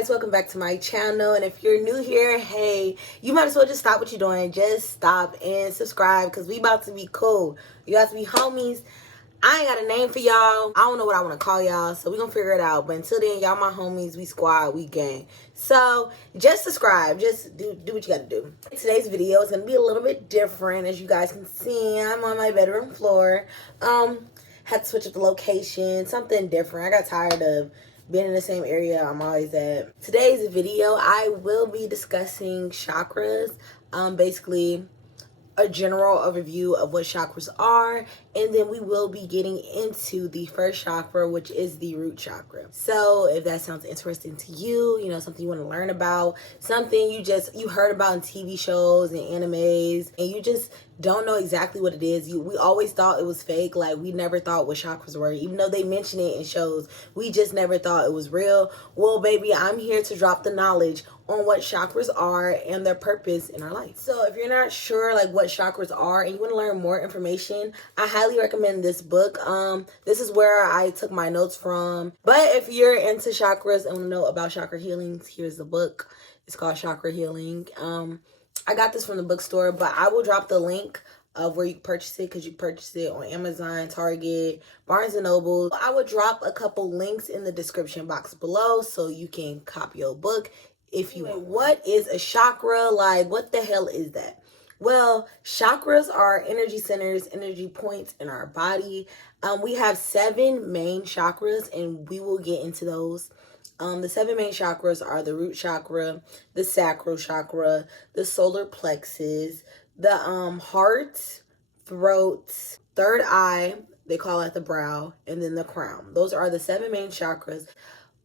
guys, welcome back to my channel. And if you're new here, hey, you might as well just stop what you're doing. Just stop and subscribe because we about to be cool. You guys be homies. I ain't got a name for y'all. I don't know what I want to call y'all, so we gonna figure it out. But until then, y'all my homies, we squad, we gang. So just subscribe, just do what you gotta do. Today's video is gonna be a little bit different. As you guys can see, I'm on my bedroom floor. Had to switch up the location, something different. I got tired of being in the same area I'm always at. Today's video, I will be discussing chakras. Basically a general overview of what chakras are, and then we will be getting into the first chakra, which is the root chakra. So if that sounds interesting to you, you know, something you want to learn about, something you heard about in TV shows and animes, and you just don't know exactly what it is. We always thought it was fake. Like, we never thought what chakras were, even though they mention it in shows. We just never thought it was real. Well, baby, I'm here to drop the knowledge on what chakras are and their purpose in our life. So if you're not sure like what chakras are and you want to learn more information, I highly recommend this book. This is where I took my notes from. But if you're into chakras and want to know about chakra healings, here's the book. It's called Chakra Healing. I got this from the bookstore, but I will drop the link of where you can purchase it, because you can purchase it on Amazon, Target, Barnes & Noble. I will drop a couple links in the description box below so you can copy your book if you want. What is a chakra? Like, what the hell is that? Well, chakras are energy centers, energy points in our body. We have 7 main chakras, and we will get into those. The 7 main chakras are the root chakra, the sacral chakra, the solar plexus, the heart, throat, third eye, they call it the brow, and then the crown. Those are the 7 main chakras.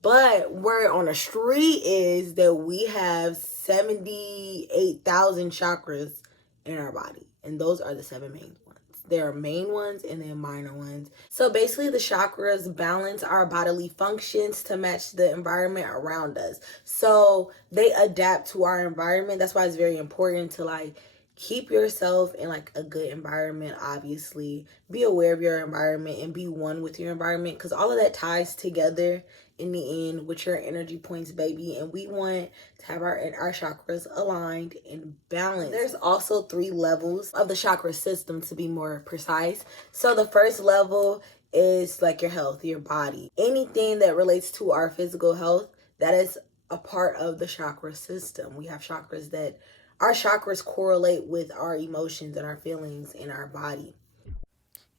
But where on the street is that we have 78,000 chakras in our body. And those are the 7 main ones. There are main ones and then minor ones. So basically the chakras balance our bodily functions to match the environment around us. So they adapt to our environment. That's why it's very important to like keep yourself in like a good environment. Obviously, be aware of your environment and be one with your environment, because all of that ties together in the end with your energy points, baby. And we want to have our chakras aligned and balanced. There's also 3 levels of the chakra system, to be more precise. So the first level is like your health, your body, anything that relates to our physical health, that is a part of the chakra system. We have chakras that our chakras correlate with our emotions and our feelings in our body.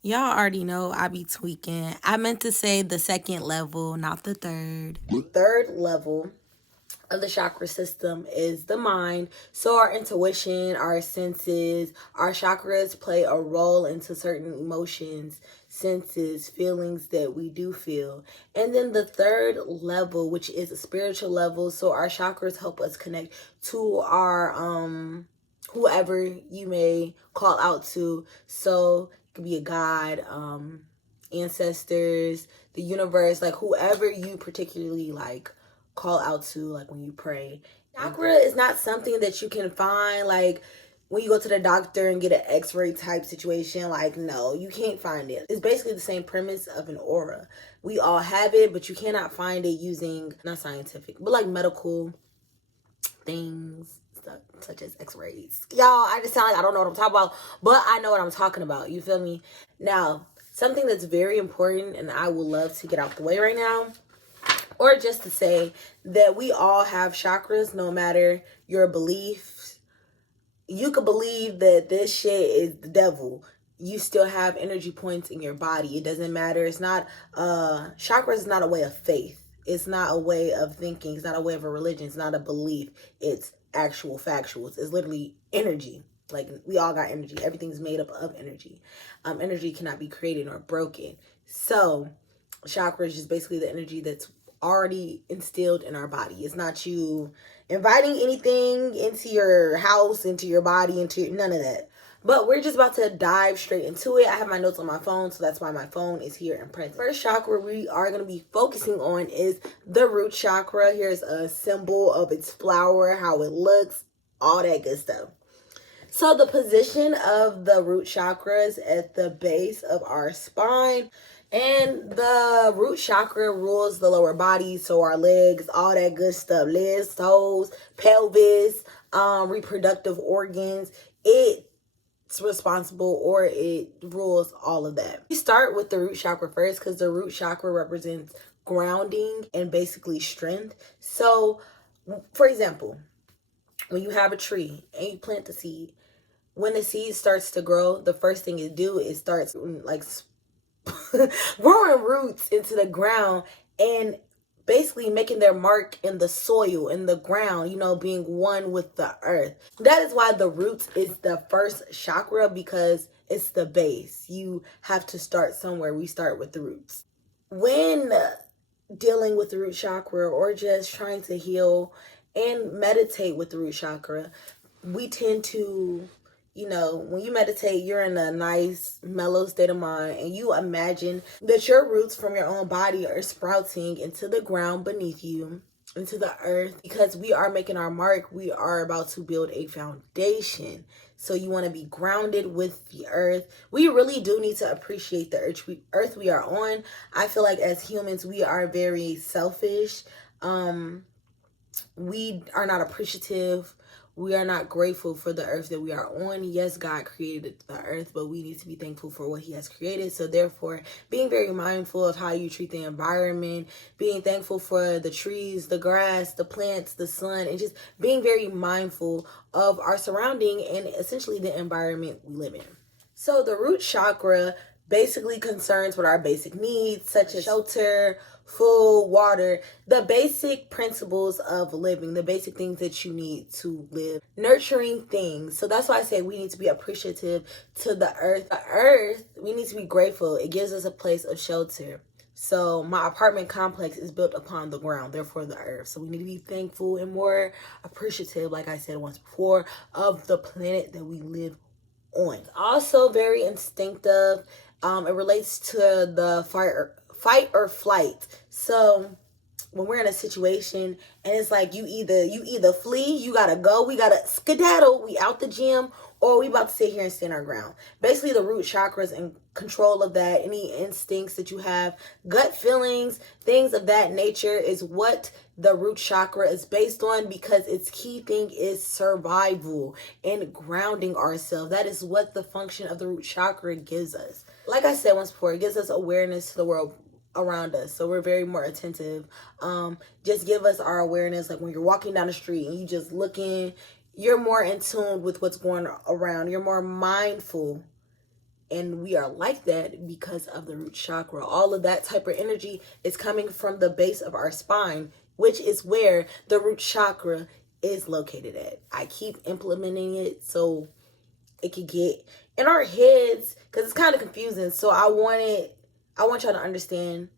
Y'all already know I be tweaking. I meant to say the second level, not the third. The third level of the chakra system is the mind. So our intuition, our senses, our chakras play a role into certain emotions, senses, feelings that we do feel. And then the third level, which is a spiritual level. So our chakras help us connect to our whoever you may call out to. So it could be a god, ancestors, the universe, like whoever you particularly like call out to, like when you pray. Chakra is not something that you can find like when you go to the doctor and get an x-ray type situation. Like, no, you can't find it. It's basically the same premise of an aura. We all have it, but you cannot find it using, not scientific, but like medical things, stuff such as x-rays. Y'all, I just sound like I don't know what I'm talking about, but I know what I'm talking about. You feel me? Now, something that's very important, and I would love to get out the way right now, or just to say that we all have chakras, no matter your beliefs. You could believe that this shit is the devil. You still have energy points in your body. It doesn't matter. It's not, chakras is not a way of faith. It's not a way of thinking. It's not a way of a religion. It's not a belief. It's actual factuals. It's literally energy. Like, we all got energy. Everything's made up of energy. Energy cannot be created nor broken. So chakra is just basically the energy that's already instilled in our body. It's not you inviting anything into your house, into your body, into none of that. But we're just about to dive straight into it. I have my notes on my phone, so that's why my phone is here and present. First chakra we are going to be focusing on is the root chakra. Here's a symbol of its flower, how it looks, all that good stuff. So the position of the root chakra is at the base of our spine. And the root chakra rules the lower body, so our legs, all that good stuff, legs, toes, pelvis, reproductive organs. It's responsible, or it rules all of that. We start with the root chakra first because the root chakra represents grounding and basically strength. So, for example, when you have a tree and you plant the seed, when the seed starts to grow, the first thing it do is starts like growing roots into the ground and basically making their mark in the soil, in the ground, being one with the earth. That is why the roots is the first chakra, because it's the base. You have to start somewhere. We start with the roots. When dealing with the root chakra or just trying to heal and meditate with the root chakra, we tend to, when you meditate, you're in a nice, mellow state of mind, and you imagine that your roots from your own body are sprouting into the ground beneath you, into the earth, because we are making our mark. We are about to build a foundation. So you want to be grounded with the earth. We really do need to appreciate the earth we are on. I feel like as humans, we are very selfish. We are not appreciative. We are not grateful for the earth that we are on. Yes, God created the earth, but we need to be thankful for what he has created. So therefore, being very mindful of how you treat the environment, being thankful for the trees, the grass, the plants, the sun, and just being very mindful of our surrounding and essentially the environment we live in. So the root chakra basically concerns with our basic needs, such as shelter, food, water, the basic principles of living, the basic things that you need to live, nurturing things. So that's why I say we need to be appreciative to the earth. The earth, we need to be grateful. It gives us a place of shelter. So my apartment complex is built upon the ground, therefore the earth. So we need to be thankful and more appreciative, like I said once before, of the planet that we live on. Also very instinctive. It relates to the fight or flight. So when we're in a situation and it's like you either flee, you gotta go, we gotta skedaddle, we out the gym, or we about to sit here and stand our ground. Basically, the root chakra is in control of that. Any instincts that you have, gut feelings, things of that nature is what the root chakra is based on, because its key thing is survival and grounding ourselves. That is what the function of the root chakra gives us. Like I said once before, it gives us awareness to the world around us, so we're very more attentive. Just give us our awareness, like when you're walking down the street and you just looking, you're more in tune with what's going around, you're more mindful. And we are like that because of the root chakra. All of that type of energy is coming from the base of our spine, which is where the root chakra is located at. I keep implementing it so it could get in our heads, because it's kind of confusing. So I want y'all to understand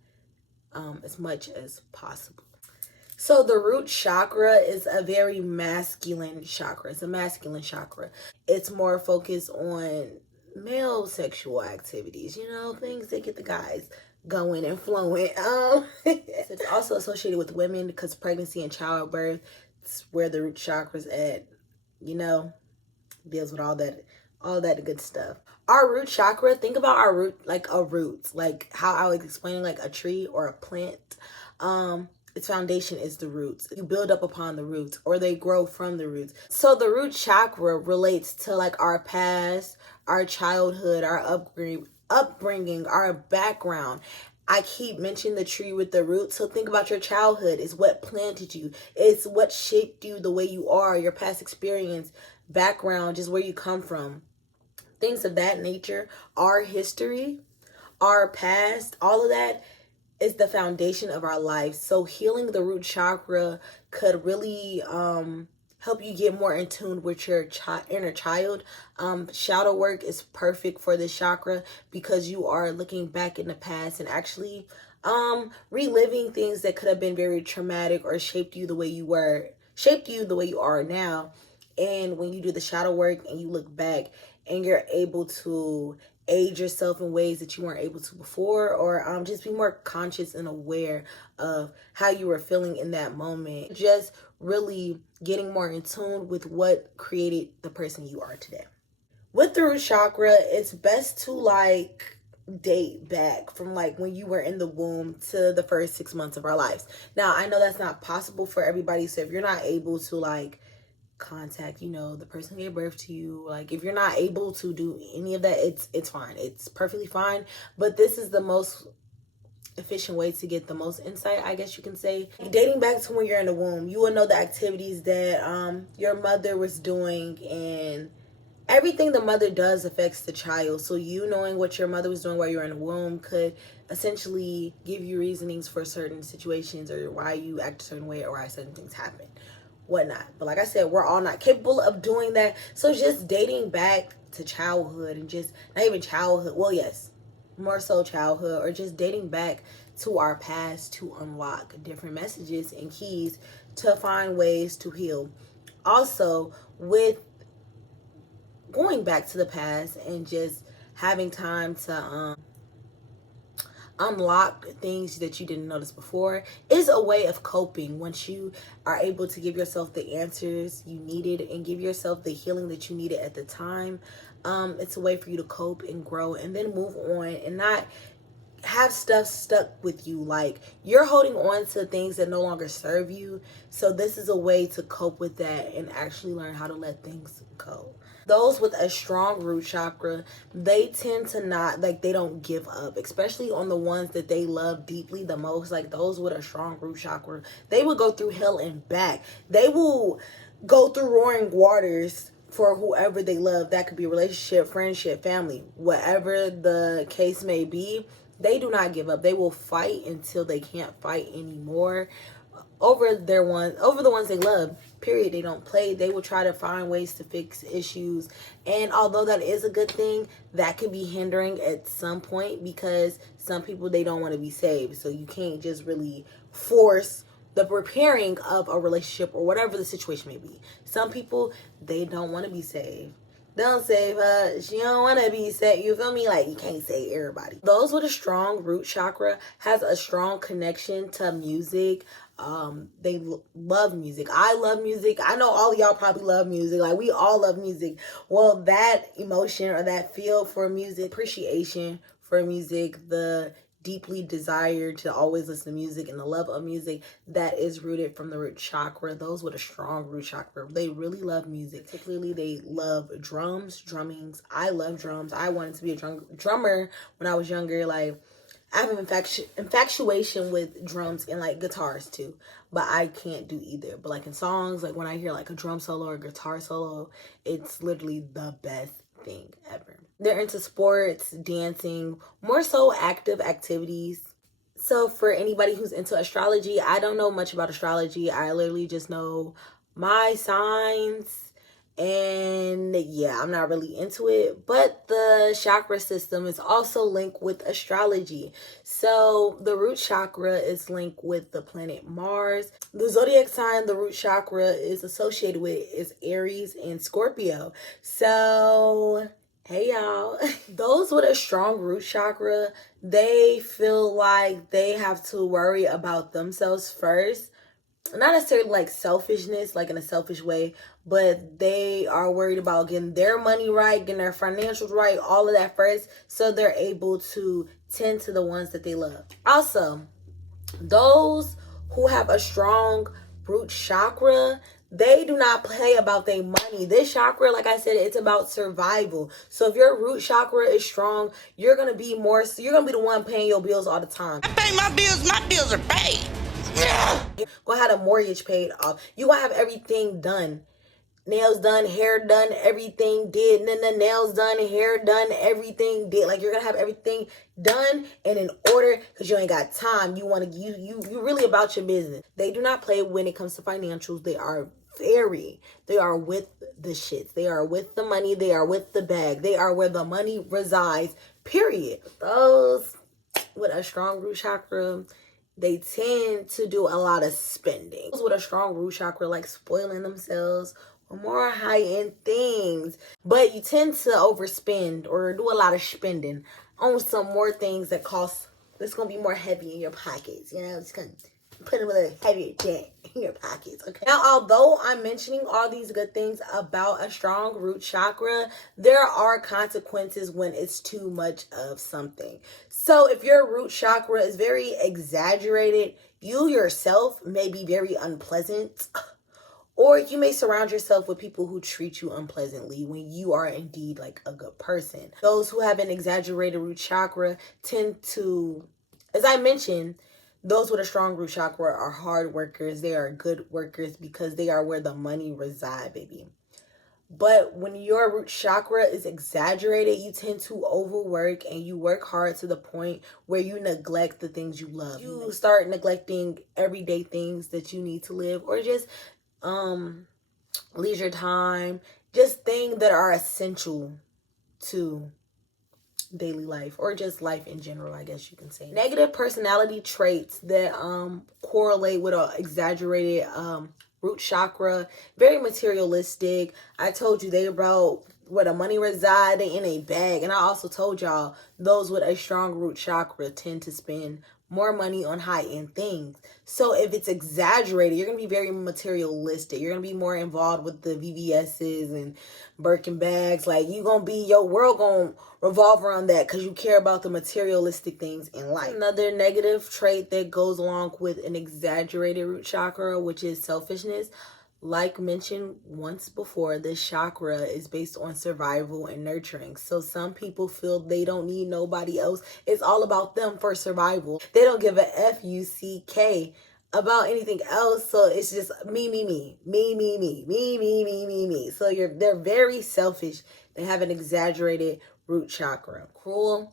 as much as possible. So the root chakra is a very masculine chakra. It's a masculine chakra. It's more focused on male sexual activities, things that get the guys going and flowing. It's also associated with women because pregnancy and childbirth, it's where the root chakra's at, deals with all that good stuff. Our root chakra, think about our root like a root, like how I was explaining, like a tree or a plant. Its foundation is the roots. You build up upon the roots, or they grow from the roots. So the root chakra relates to like our past, our childhood, our upbringing, our background. I keep mentioning the tree with the roots. So think about your childhood. It's what planted you. It's what shaped you the way you are, your past experience, background, just where you come from. Things of that nature, our history, our past, all of that is the foundation of our life. So healing the root chakra could really help you get more in tune with your inner child. Shadow work is perfect for this chakra because you are looking back in the past and actually reliving things that could have been very traumatic or shaped you the way you are now. And when you do the shadow work and you look back and you're able to aid yourself in ways that you weren't able to before, or just be more conscious and aware of how you were feeling in that moment. Just really getting more in tune with what created the person you are today. With the root chakra, it's best to date back from like when you were in the womb to the first 6 months of our lives. Now, I know that's not possible for everybody. So if you're not able to like contact, the person who gave birth to you, like if you're not able to do any of that, it's fine. It's perfectly fine. But this is the most efficient way to get the most insight, I guess you can say. Dating back to when you're in the womb, you will know the activities that your mother was doing, and everything the mother does affects the child. So you knowing what your mother was doing while you were in the womb could essentially give you reasonings for certain situations, or why you act a certain way, or why certain things happen, whatnot. But like I said, we're all not capable of doing that. So just dating back to childhood, and just not even childhood, well, yes, more so childhood, or just dating back to our past to unlock different messages and keys to find ways to heal. Also, with going back to the past and just having time to unlock things that you didn't notice before is a way of coping. Once you are able to give yourself the answers you needed and give yourself the healing that you needed at the time, it's a way for you to cope and grow and then move on and not have stuff stuck with you. Like, you're holding on to things that no longer serve you. So this is a way to cope with that and actually learn how to let things go. Those with a strong root chakra, they tend to not, like, they don't give up, especially on the ones that they love deeply the most. Like, those with a strong root chakra, they will go through hell and back. They will go through roaring waters for whoever they love. That could be a relationship, friendship, family, whatever the case may be. They do not give up. They will fight until they can't fight anymore over the ones they love. Period. They don't play. They will try to find ways to fix issues. And although that is a good thing, that could be hindering at some point, because some people, they don't want to be saved. So you can't just really force the repairing of a relationship or whatever the situation may be. Some people, they don't want to be saved. Don't save her. She don't want to be saved. You feel me? Like, you can't save everybody. Those with a strong root chakra has a strong connection to music. They love music. I love music. I know all of y'all probably love music. Like, we all love music. Well, that emotion or that feel for music, appreciation for music, the deeply desire to always listen to music and the love of music, that is rooted from the root chakra. Those with a strong root chakra, they really love music. Particularly, they love drums, drummings. I love drums. I wanted to be a drummer when I was younger. Like, I have an infatuation with drums and like guitars too, but I can't do either. But like in songs, like when I hear like a drum solo or a guitar solo, it's literally the best thing ever. They're into sports, dancing, more so active activities. So for anybody who's into astrology, I don't know much about astrology. I literally just know my signs. And yeah, I'm not really into it. But the chakra system is also linked with astrology. So the root chakra is linked with the planet Mars. The zodiac sign the root chakra is associated with is Aries and Scorpio. So hey y'all, those with a strong root chakra, they feel like they have to worry about themselves first. Not necessarily like selfishness, like in a selfish way, but they are worried about getting their money right, getting their financials right, all of that first, so they're able to tend to the ones that they love. Also, those who have a strong root chakra, they do not play about their money. This chakra, like I said, it's about survival. So if your root chakra is strong, you're gonna be the one paying your bills all the time. I pay my bills are paid. You're gonna have a mortgage paid off. You gonna have everything done. Nails done, hair done, everything did. And then the nails done, hair done, everything did. Like, you're gonna have everything done and in order, because you ain't got time. You really about your business. They do not play when it comes to financials. They are with the shits. They are with the money. They are with the bag. They are where the money resides, period. Those with a strong root chakra, they tend to do a lot of spending. Those with a strong root chakra like spoiling themselves or more high-end things. But you tend to overspend or do a lot of spending on some more things that cost, it's going to be more heavy in your pockets. You know, it's going to put them a little heavier dent in your pockets, okay? Now, although I'm mentioning all these good things about a strong root chakra, there are consequences when it's too much of something. So if your root chakra is very exaggerated, you yourself may be very unpleasant, or you may surround yourself with people who treat you unpleasantly when you are indeed like a good person. Those who have an exaggerated root chakra tend to, as I mentioned, those with a strong root chakra are hard workers. They are good workers because they are where the money reside, baby. But when your root chakra is exaggerated, you tend to overwork and you work hard to the point where you neglect the things you love. You start neglecting everyday things that you need to live, or just leisure time, just things that are essential to daily life, or just life in general, I guess you can say. Negative personality traits that correlate with an exaggerated root chakra: very materialistic. I told you they about where the money reside, they in a bag. And I also told y'all those with a strong root chakra tend to spend more money on high-end things. So if it's exaggerated, you're going to be very materialistic. You're going to be more involved with the VVS's and Birkin bags. Like, you're going to be, your world going to revolve around that because you care about the materialistic things in life. Another negative trait that goes along with an exaggerated root chakra, which is selfishness. Like mentioned once before, this chakra is based on survival and nurturing. So some people feel they don't need nobody else. It's all about them for survival. They don't give a F-U-C-K about anything else. So it's just me. So they're very selfish. They have an exaggerated root chakra. Cruel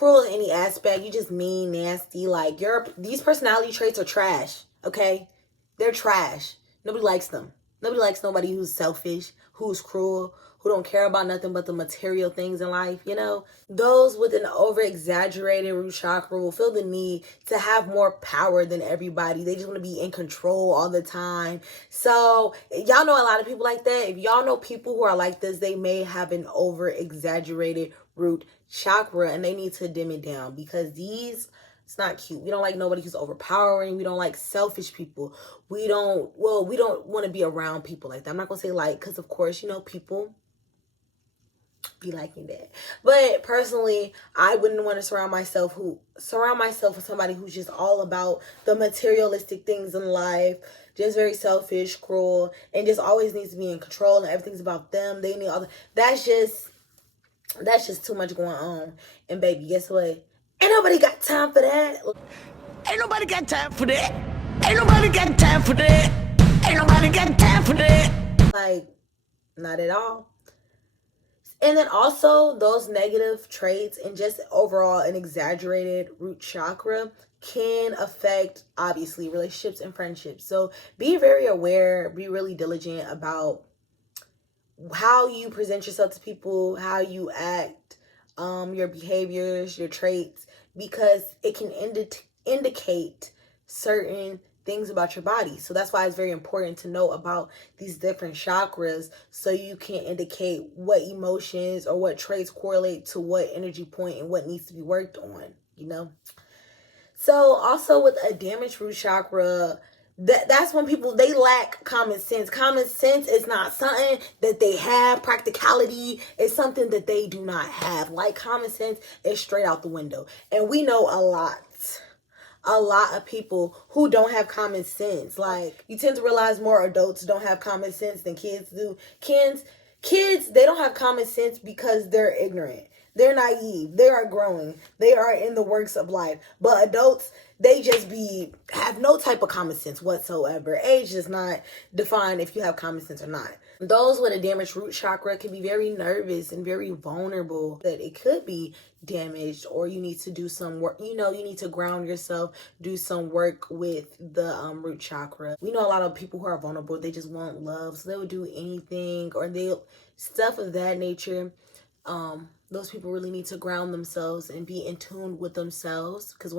in any aspect. You just mean, nasty. Like, these personality traits are trash. Okay, they're trash. Nobody likes them. Nobody likes nobody who's selfish, who's cruel, who don't care about nothing but the material things in life, you know? Those with an over-exaggerated root chakra will feel the need to have more power than everybody. They just want to be in control all the time. So, y'all know a lot of people like that. If y'all know people who are like this, they may have an over-exaggerated root chakra, and they need to dim it down, because it's not cute. We don't like nobody who's overpowering. We don't like selfish people. We don't want to be around people like that. I'm not going to say like, because of course, you know, people be liking that. But personally, I wouldn't want to surround myself with somebody who's just all about the materialistic things in life, just very selfish, cruel, and just always needs to be in control, and everything's about them. They need all the, that's just too much going on. And baby, guess what? Ain't nobody got time for that. Ain't nobody got time for that. Ain't nobody got time for that. Ain't nobody got time for that. Like, not at all. And then also, those negative traits and just overall an exaggerated root chakra can affect, obviously, relationships and friendships. So be very aware, be really diligent about how you present yourself to people, how you act, your behaviors, your traits, because it can indicate certain things about your body. So that's why it's very important to know about these different chakras, so you can indicate what emotions or what traits correlate to what energy point and what needs to be worked on, you know? So also with a damaged root chakra, that's when people, they lack common sense. Common sense is not something that they have. Practicality is something that they do not have. Like, common sense is straight out the window. And we know a lot of people who don't have common sense. Like, you tend to realize more adults don't have common sense than kids do. Kids, they don't have common sense because they're ignorant. They're naive. They are growing. They are in the works of life. But adults, they just have no type of common sense whatsoever. Age does not define if you have common sense or not. Those with a damaged root chakra can be very nervous and very vulnerable, that it could be damaged, or you need to do some work. You know, you need to ground yourself, do some work with the root chakra. We know a lot of people who are vulnerable. They just want love, so they'll do anything, or stuff of that nature. Those people really need to ground themselves and be in tune with themselves, because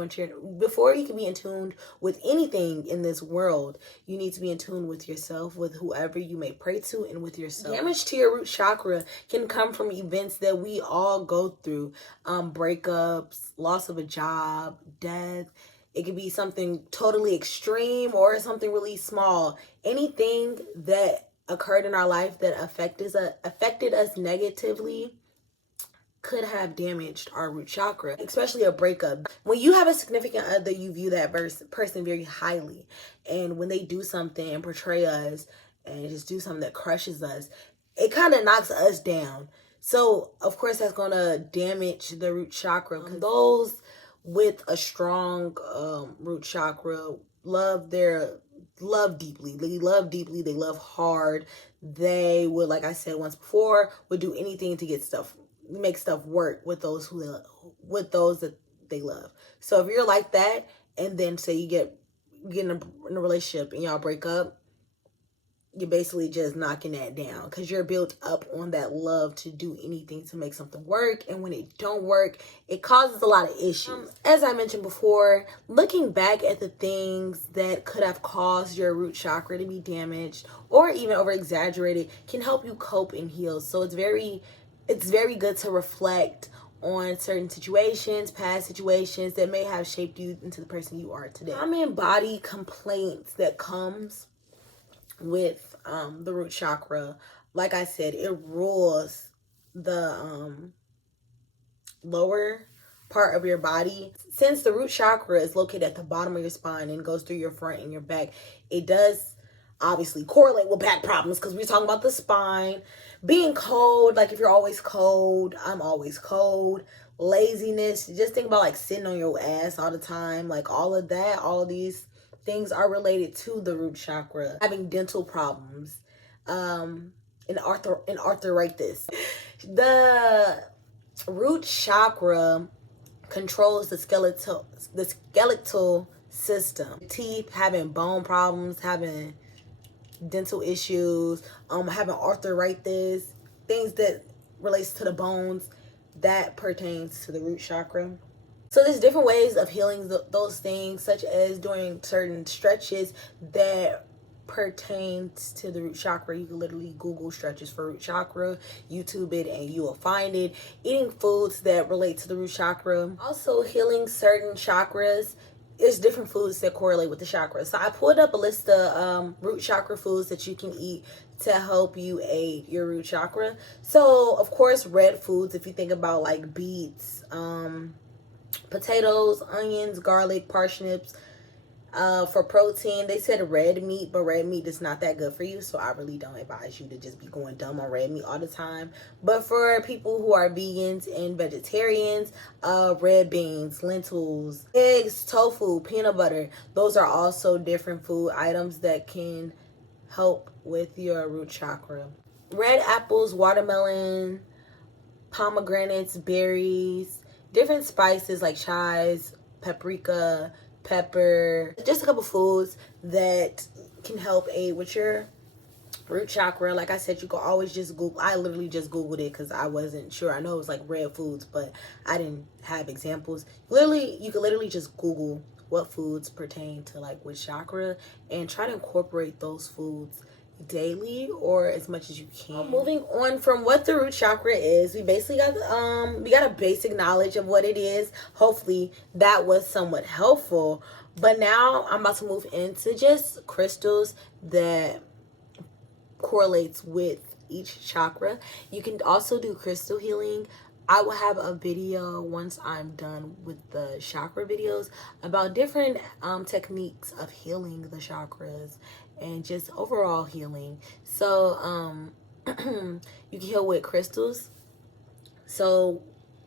before you can be in tune with anything in this world, you need to be in tune with yourself, with whoever you may pray to, and with yourself. Damage to your root chakra can come from events that we all go through, breakups, loss of a job, death. It could be something totally extreme or something really small. Anything that occurred in our life that affected us negatively could have damaged our root chakra, especially a breakup. When you have a significant other, you view that person very highly. And when they do something and portray us and just do something that crushes us, it kind of knocks us down. So, of course, that's going to damage the root chakra. Those with a strong root chakra love deeply. They love deeply. They love hard. They would, like I said once before, would do anything to make stuff work with those that they love. So if you're like that, and then say you get in a relationship and y'all break up, you're basically just knocking that down because you're built up on that love to do anything to make something work. And when it don't work, it causes a lot of issues. As I mentioned before, looking back at the things that could have caused your root chakra to be damaged or even over exaggerated can help you cope and heal. So it's very good to reflect on certain situations, past situations that may have shaped you into the person you are today. Common body complaints that comes with the root chakra, like I said, it rules the lower part of your body. Since the root chakra is located at the bottom of your spine and goes through your front and your back, it does obviously correlate with back problems because we're talking about the spine. Being cold, like if you're always cold, I'm always cold. Laziness, just think about like sitting on your ass all the time, like all of that, all of these things are related to the root chakra. Having dental problems, and arthritis. The root chakra controls the skeletal system. Teeth, having bone problems, having dental issues, having arthritis, things that relates to the bones, that pertains to the root chakra. So there's different ways of healing those things, such as doing certain stretches that pertains to the root chakra. You can literally Google stretches for root chakra, YouTube it, and you will find it. Eating foods that relate to the root chakra. Also healing certain chakras. There's different foods that correlate with the chakra. So I pulled up a list of root chakra foods that you can eat to help you aid your root chakra. So of course, red foods, if you think about like beets, potatoes, onions, garlic, parsnips. For protein, they said red meat, but red meat is not that good for you, so I really don't advise you to just be going dumb on red meat all the time. But for people who are vegans and vegetarians, red beans, lentils, eggs, tofu, peanut butter, those are also different food items that can help with your root chakra. Red apples, watermelon, pomegranates, berries, different spices like chives, paprika, pepper, just a couple foods that can help aid with your root chakra. Like I said, you can always just Google. I literally just Googled it because I wasn't sure. I know it was like red foods, but I didn't have examples. You could literally just Google what foods pertain to like which chakra and try to incorporate those foods daily or as much as you can. Moving on from what the root chakra is, we basically got a basic knowledge of what it is. Hopefully that was somewhat helpful. But now I'm about to move into just crystals that correlates with each chakra. You can also do crystal healing. I will have a video once I'm done with the chakra videos about different techniques of healing the chakras and just overall healing. So you can heal with crystals. So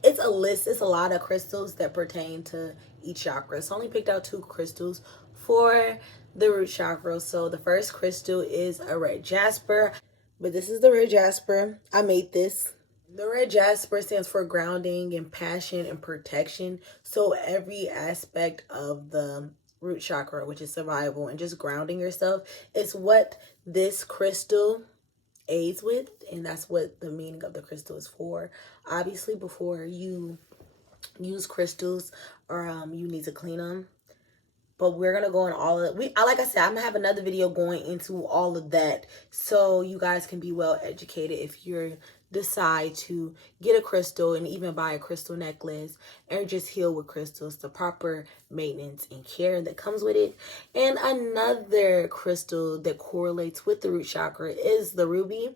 it's a lot of crystals that pertain to each chakra. So I only picked out 2 crystals for the root chakra. So the first crystal is a red jasper, but this is the red jasper. I made this. The red jasper stands for grounding and passion and protection. So every aspect of the root chakra, which is survival and just grounding yourself, is what this crystal aids with, and that's what the meaning of the crystal is for. Obviously, before you use crystals or you need to clean them, but we're gonna go on all of it. Like I said, I'm gonna have another video going into all of that so you guys can be well educated if you're decide to get a crystal and even buy a crystal necklace and just heal with crystals, the proper maintenance and care that comes with it. And another crystal that correlates with the root chakra is the ruby.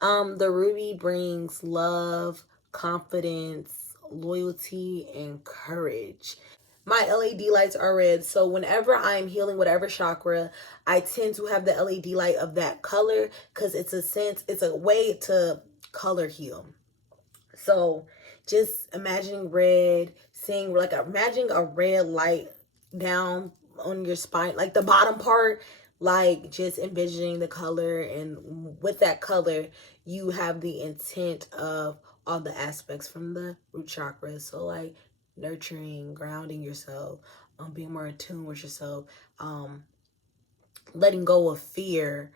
The ruby brings love, confidence, loyalty, and courage. My LED lights are red, so whenever I'm healing whatever chakra, I tend to have the LED light of that color because it's a way to color heal. So just imagining red, imagining a red light down on your spine, like the bottom part, like just envisioning the color, and with that color, you have the intent of all the aspects from the root chakra. So like nurturing, grounding yourself, being more in tune with yourself, letting go of fear,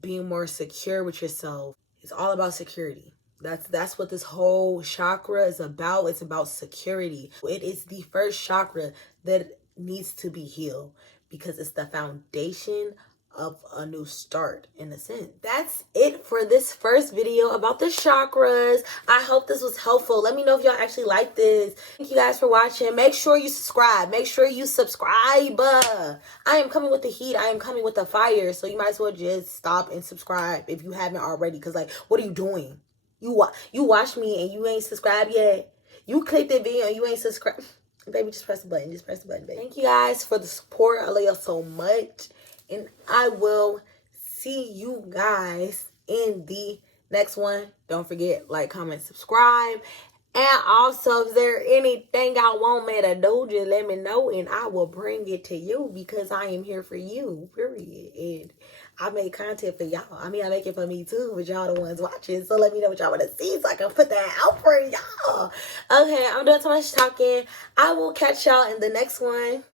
being more secure with yourself. It's all about security. That's what this whole chakra is about. It's about security. It is the first chakra that needs to be healed because it's the foundation of a new start, in a sense. That's it for this first video about the chakras. I hope this was helpful. Let me know if y'all actually like this. Thank you guys for watching. Make sure you subscribe. I am coming with the heat. I am coming with the fire. So you might as well just stop and subscribe if you haven't already. Because like, what are you doing? You watch me and you ain't subscribed yet. You clicked the video and you ain't subscribed. Baby, just press the button. Just press the button, baby. Thank you guys for the support. I love y'all so much. And I will see you guys in the next one. Don't forget, like, comment, subscribe. And also, if there anything y'all want me to do, just let me know and I will bring it to you because I am here for you, period. And I make content for y'all. I mean, I make it for me too, but y'all the ones watching. So let me know what y'all want to see so I can put that out for y'all. Okay, I'm doing too much talking. I will catch y'all in the next one.